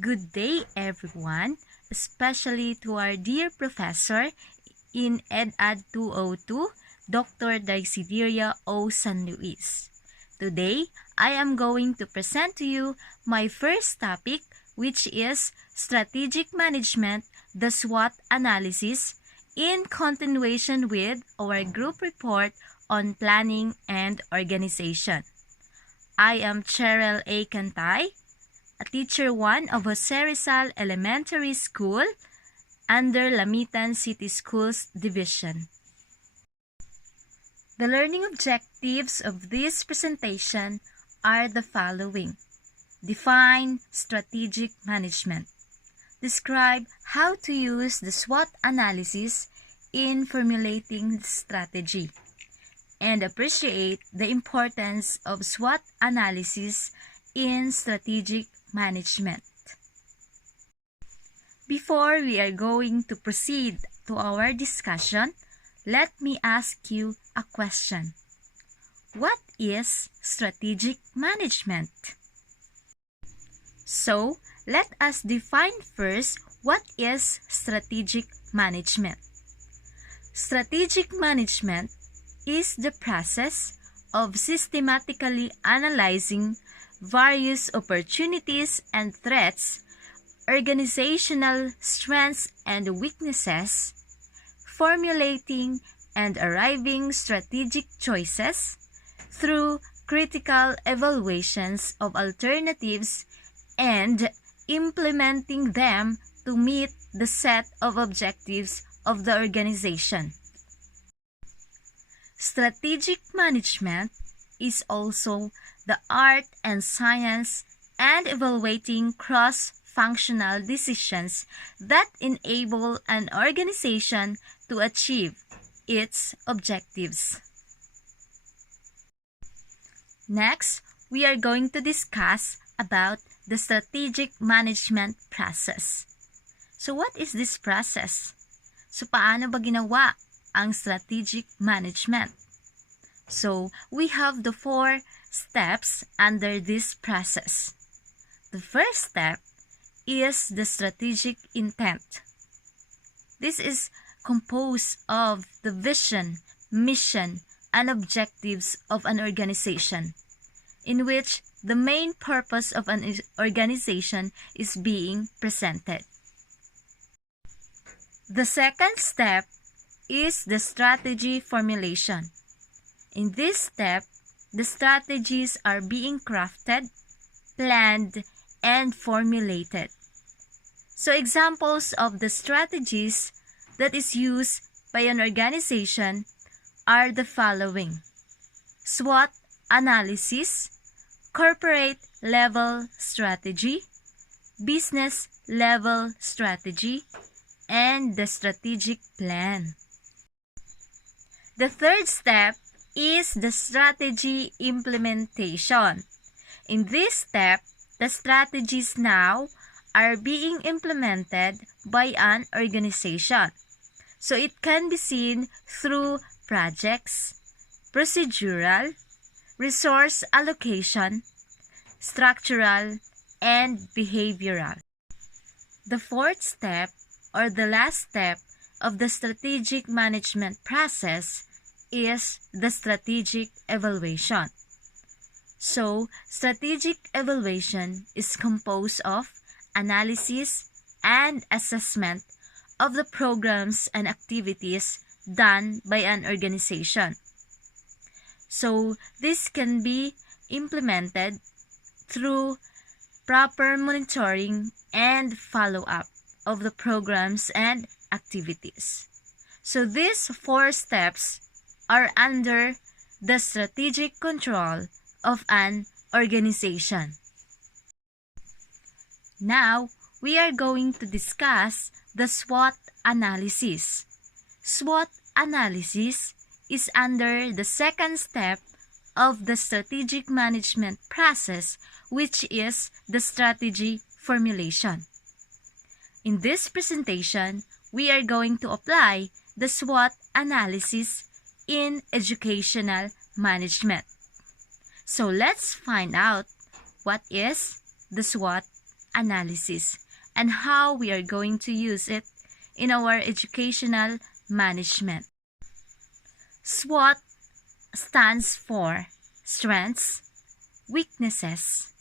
Good day, everyone, especially to our dear professor in EdAd 202, Dr. Daisideria O. San Luis. Today, I am going to present to you my first topic, which is Strategic Management, the SWOT analysis, in continuation with our group report on planning and organization. I am Cheryl A. Cantay, a teacher 1 of Jose Rizal Elementary School under Lamitan City Schools Division. The learning objectives of this presentation are the following. Define strategic management. Describe how to use the SWOT analysis in formulating strategy. And appreciate the importance of SWOT analysis in strategic management. Before we are going to proceed to our discussion, let me ask you a question. What is strategic management? So, let us define first what is strategic management. Strategic management is the process of systematically analyzing various opportunities and threats, organizational strengths and weaknesses, formulating and arriving strategic choices through critical evaluations of alternatives and implementing them to meet the set of objectives of the organization. Strategic management is also the art and science and evaluating cross-functional decisions that enable an organization to achieve its objectives. Next, we are going to discuss about the strategic management process. So what is this process? So paano ba ginawa ang strategic management? So we have the 4 steps under this process. The first step is the strategic intent. This is composed of the vision, mission, and objectives of an organization, in which the main purpose of an organization is being presented. The second step is the strategy formulation. In this step, the strategies are being crafted, planned, and formulated. So examples of the strategies that is used by an organization are the following: SWOT analysis, corporate level strategy, business level strategy, and the strategic plan. The third step is the strategy implementation. In this step, the strategies now are being implemented by an organization. So it can be seen through projects, procedural, resource allocation, structural, and behavioral. The fourth step, or the last step of the strategic management process, is the strategic evaluation. So, strategic evaluation is composed of analysis and assessment of the programs and activities done by an organization. So, this can be implemented through proper monitoring and follow-up of the programs and activities. So, these 4 steps are under the strategic control of an organization. Now, we are going to discuss the SWOT analysis. SWOT analysis is under the second step of the strategic management process, which is the strategy formulation. In this presentation, we are going to apply the SWOT analysis in educational management. So let's find out what is the SWOT analysis and how we are going to use it in our educational management. SWOT stands for strengths, weaknesses,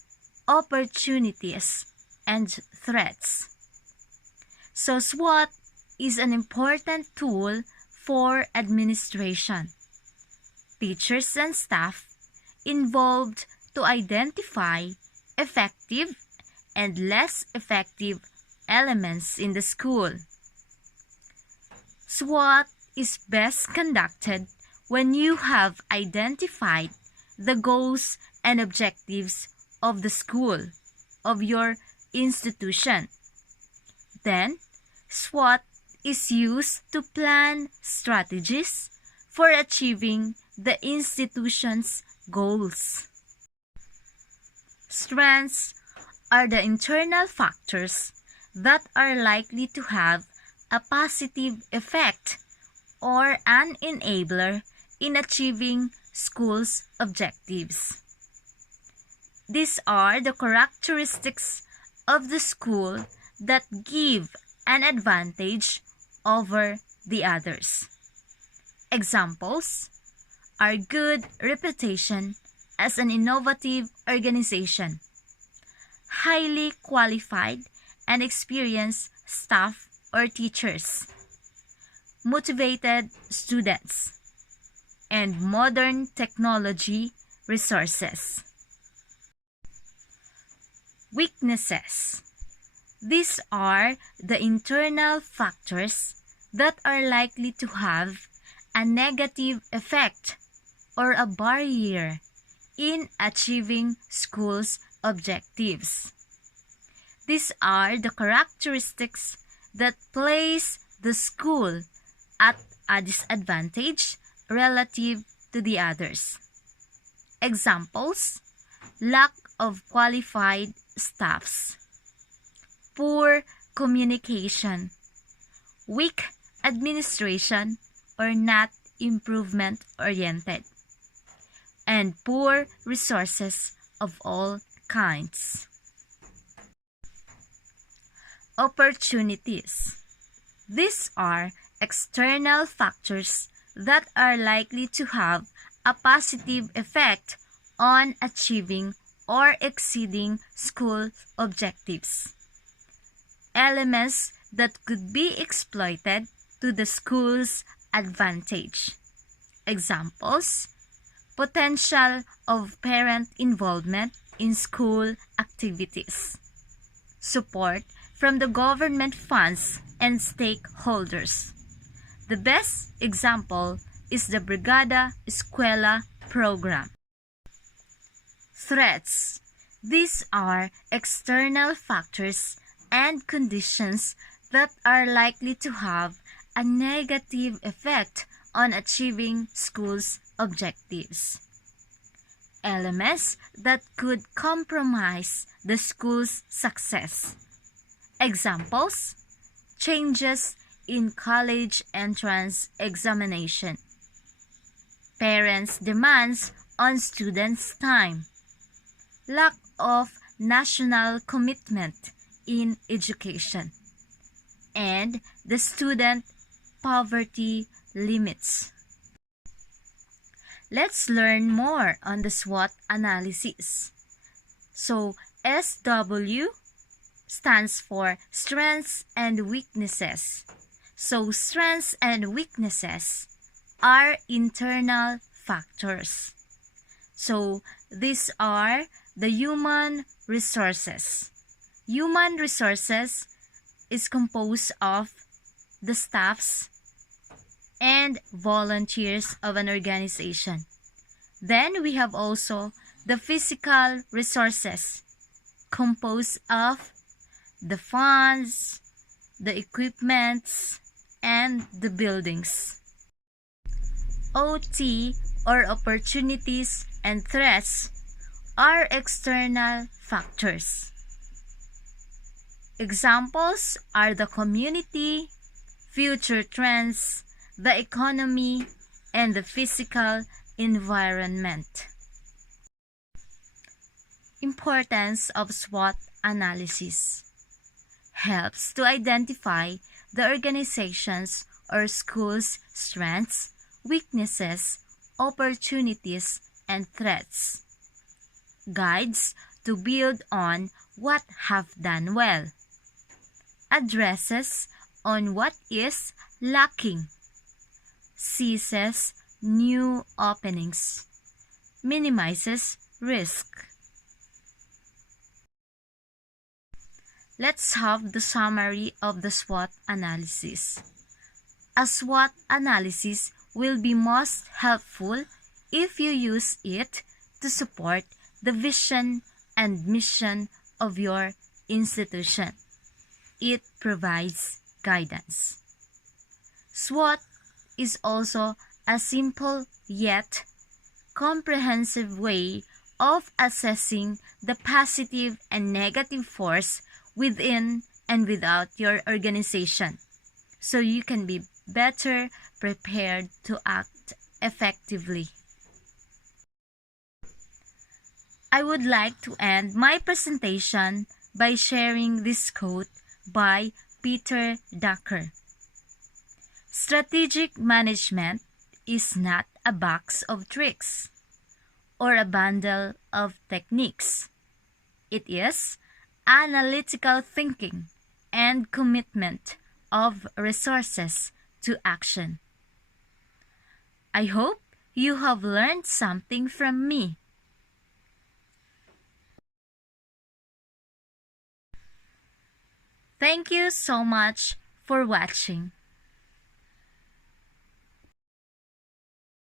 opportunities, and threats. So SWOT is an important tool for administration, teachers and staff involved to identify effective and less effective elements in the school. SWOT is best conducted when you have identified the goals and objectives of the school, of your institution. Then, SWOT is used to plan strategies for achieving the institution's goals. Strengths are the internal factors that are likely to have a positive effect or an enabler in achieving school's objectives. These are the characteristics of the school that give an advantage over the others. Examples are good reputation as an innovative organization, highly qualified and experienced staff or teachers, motivated students, and modern technology resources. Weaknesses. These are the internal factors that are likely to have a negative effect or a barrier in achieving school's objectives. These are the characteristics that place the school at a disadvantage relative to the others. Examples: lack of qualified staffs, poor communication, weak administration or not improvement-oriented, and poor resources of all kinds. Opportunities. These are external factors that are likely to have a positive effect on achieving or exceeding school objectives. Elements that could be exploited to the school's advantage. Examples: potential of parent involvement in school activities, support from the government funds and stakeholders. The best example is the Brigada Eskwela program. Threats. These are external factors and conditions that are likely to have a negative effect on achieving school's objectives. Elements that could compromise the school's success. Examples: changes in college entrance examination, parents' demands on students' time, lack of national commitment in education, and the student poverty limits. Let's learn more on the SWOT analysis. So, SW stands for strengths and weaknesses. So, strengths and weaknesses are internal factors. So, these are the human resources. Human resources is composed of the staffs and volunteers of an organization. Then we have also the physical resources, composed of the funds, the equipments, and the buildings. OT, or opportunities and threats, are external factors. Examples are the community, future trends, the economy, and the physical environment. Importance of SWOT analysis. Helps to identify the organization's or school's strengths, weaknesses, opportunities, and threats. Guides to build on what have done well. Addresses on what is lacking. Seizes new openings. Minimizes risk. Let's have the summary of the SWOT analysis. A SWOT analysis will be most helpful if you use it to support the vision and mission of your institution. It provides guidance. SWOT is also a simple yet comprehensive way of assessing the positive and negative force within and without your organization, so you can be better prepared to act effectively. I would like to end my presentation by sharing this quote by Peter Drucker. Strategic management is not a box of tricks or a bundle of techniques. It is analytical thinking and commitment of resources to action. I hope you have learned something from me. Thank you so much for watching.